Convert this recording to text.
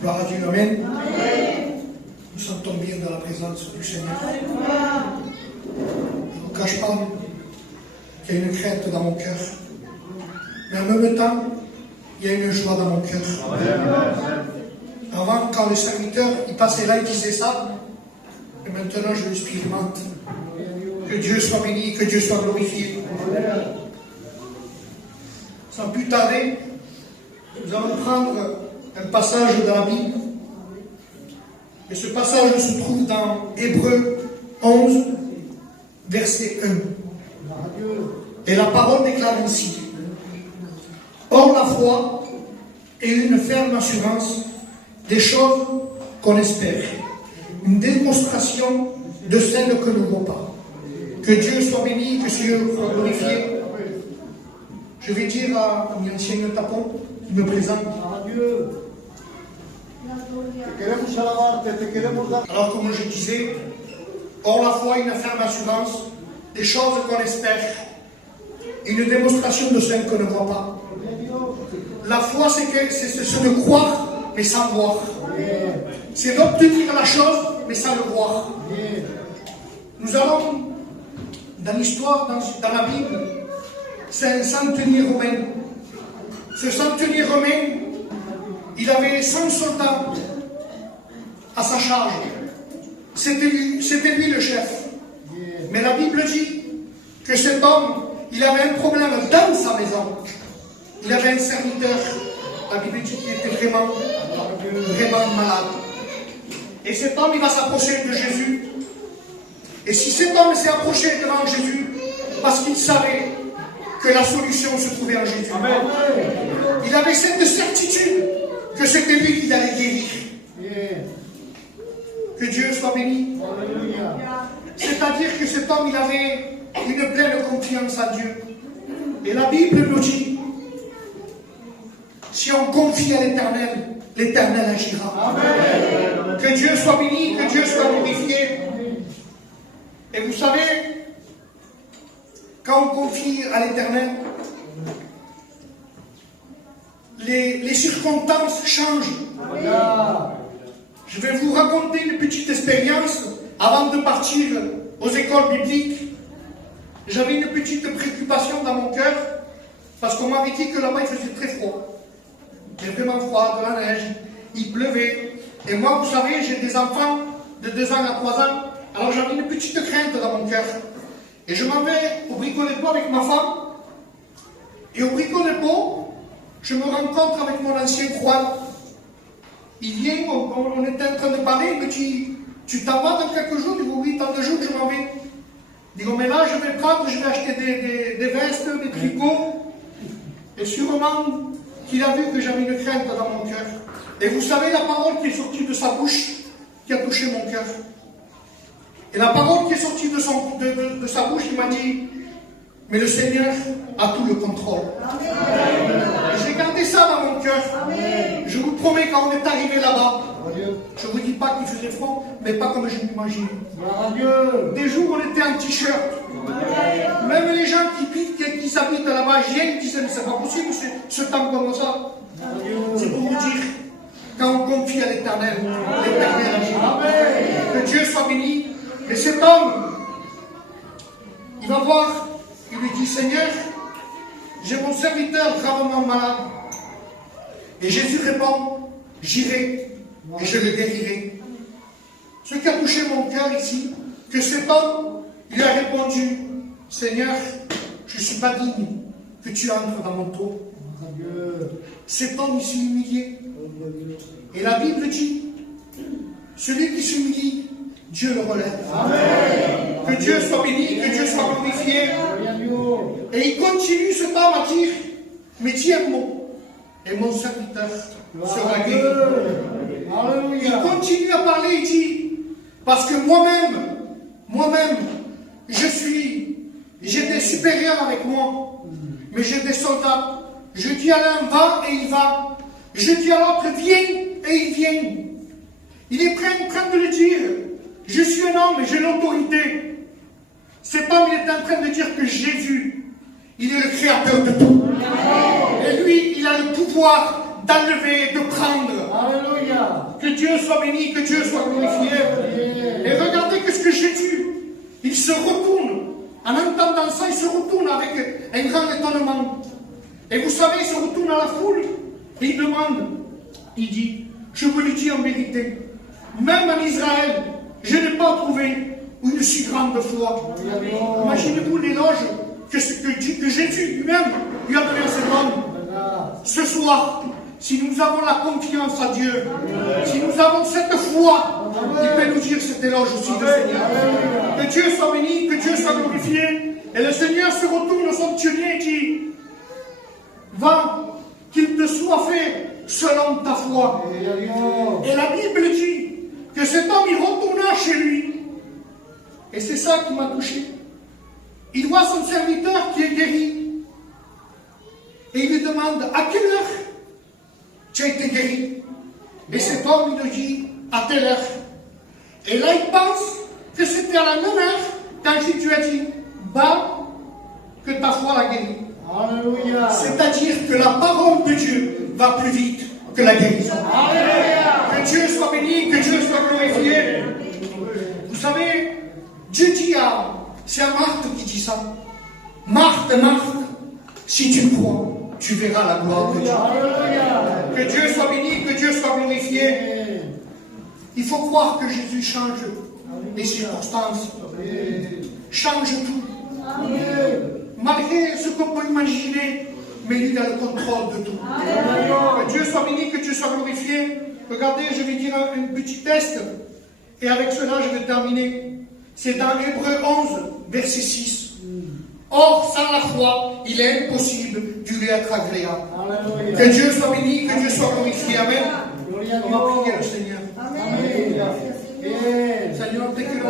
Gloire à Dieu, amen. Nous sentons bien dans la présence du Seigneur. Je ne vous cache pas qu'il y a une crainte dans mon cœur. Mais en même temps, il y a une joie dans mon cœur. Avant, quand le serviteur il passait là, il disait ça. Et maintenant, je l'expérimente. Que Dieu soit béni, que Dieu soit glorifié. Sans plus tarder, nous allons prendre un passage de la Bible. Et ce passage se trouve dans Hébreux 11, verset 1. Et la parole déclare ainsi. Or la foi est une ferme assurance des choses qu'on espère. Une démonstration de celles que nous ne voyons pas. Que Dieu soit béni, que Dieu soit glorifié. Je vais dire à mon ancien tapon qui me présente. Alors comme je disais, or la foi est une ferme assurance des choses qu'on espère. Une démonstration de celles qu'on ne voit pas. La foi, c'est de croire, mais sans voir. C'est d'obtenir la chose, mais sans le voir. Nous allons, dans l'histoire, dans la Bible, c'est un centenier romain. Ce centenier romain, il avait 100 soldats à sa charge. C'était lui le chef. Mais la Bible dit que cet homme, il avait un problème dans sa maison. Il avait un serviteur, la Bible dit qu'il était vraiment malade. Et cet homme, il va s'approcher de Jésus. Et si cet homme s'est approché devant Jésus, parce qu'il savait que la solution se trouvait en Jésus. Amen. Il avait cette certitude que c'était lui qui allait guérir. Que Dieu soit béni. C'est-à-dire que cet homme, il avait une pleine confiance en Dieu. Et la Bible nous dit, si on confie à l'Éternel, l'Éternel agira. Amen. Que Dieu soit béni, que Dieu soit glorifié. Et vous savez, quand on confie à l'Éternel, les circonstances changent. Amen. Je vais vous raconter une petite expérience avant de partir aux écoles bibliques. J'avais une petite préoccupation dans mon cœur parce qu'on m'avait dit que là-bas il faisait très froid. Il faisait vraiment froid, de la neige, il pleuvait. Et moi, vous savez, j'ai des enfants de 2 ans à 3 ans, alors j'avais une petite crainte dans mon cœur. Et je m'en vais au bricot-dépôt avec ma femme. Et au bricot-dépôt, je me rencontre avec mon ancien Juan. Il vient, on était en train de parler, il me dit, tu t'en vas dans quelques jours? Je dis, oui, dans 2 jours, je m'en vais. Je dis, mais là, je vais acheter des vestes, des tricots. Et sûrement qu'il a vu que j'avais une crainte dans mon cœur. Et vous savez la parole qui est sortie de sa bouche, qui a touché mon cœur. Et la parole qui est sortie de sa bouche, il m'a dit, mais le Seigneur a tout le contrôle. J'ai gardé ça dans mon cœur. Amen. Je vous promets, quand on est arrivé là-bas, je ne vous dis pas qu'il faisait froid, mais pas comme je m'imagine. Des jours, on était en t-shirt. Même les gens qui s'habitent là-bas, ils disaient, mais c'est pas possible, ce temps comme ça. C'est pour vous dire, quand on confie à l'Éternel, l'Éternel agira. Que Dieu soit béni. Et cet homme, il va voir, il lui dit, Seigneur, j'ai mon serviteur gravement malade. Et Jésus répond, j'irai et je le guérirai. Ce qui a touché mon cœur ici, que cet homme lui a répondu, Seigneur, je ne suis pas digne que tu entres dans mon trône. Cet homme s'est humilié. Et la Bible dit, celui qui s'humilie, Dieu le relève. Amen. Que Dieu soit béni, que Dieu soit glorifié. Et il continue ce temps à dire, mais tiens mot, et mon serviteur sera guéri. Il continue à parler, il dit, parce que moi-même, j'ai des supérieurs avec moi, mais j'ai des soldats. Je dis à l'un, va et il va. Je dis à l'autre, viens et il vient. Il est en train de le dire. Je suis un homme et j'ai l'autorité. Cet homme, il est en train de dire que Jésus, il est le créateur de tout. Et lui, il a le pouvoir d'enlever, de prendre. Alléluia. Que Dieu soit béni, que Dieu soit glorifié. Et regardez que ce que Jésus, il se retourne. En entendant ça, il se retourne avec un grand étonnement. Et vous savez, il se retourne à la foule et il demande, il dit, je vous le dis en vérité, même en Israël, je n'ai pas trouvé une si grande foi. Imaginez-vous l'éloge que Jésus lui-même lui a donné à cet homme. Ce soir, si nous avons la confiance à Dieu, si nous avons cette foi, il peut nous dire cet éloge aussi de Seigneur. Que Dieu soit béni, que Dieu soit glorifié. Et le Seigneur se retourne au centurion et dit, va, qu'il te soit fait selon ta foi. Et la Bible dit que cet homme, il retourna chez lui. Et c'est ça qui m'a touché. Il voit son serviteur qui est guéri. Et il lui demande, à quelle heure tu as été guéri? Et cet homme, il lui dit, à telle heure. Et là, il pense que c'était à la même heure quand Jésus a dit, va, que ta foi l'a guéri. Alléluia. C'est-à-dire que la parole de Dieu va plus vite que la guérison. Alléluia. Que Dieu soit béni, que Dieu soit glorifié. Vous savez, Dieu dit c'est à Marthe qui dit ça. Marthe, Marthe, si tu crois, tu verras la gloire de Dieu. Que Dieu soit béni, que Dieu soit glorifié. Il faut croire que Jésus change les circonstances, change tout. Malgré ce qu'on peut imaginer, mais lui a le contrôle de tout. Que Dieu soit béni, que Dieu soit glorifié. Regardez, je vais dire un petit test, et avec cela je vais terminer. C'est dans Hébreux 11, verset 6. Or, sans la foi, il est impossible de lui être agréable. Que Dieu soit béni, que Dieu soit glorifié. Amen. On va prier le Seigneur. Amen. Seigneur, dès que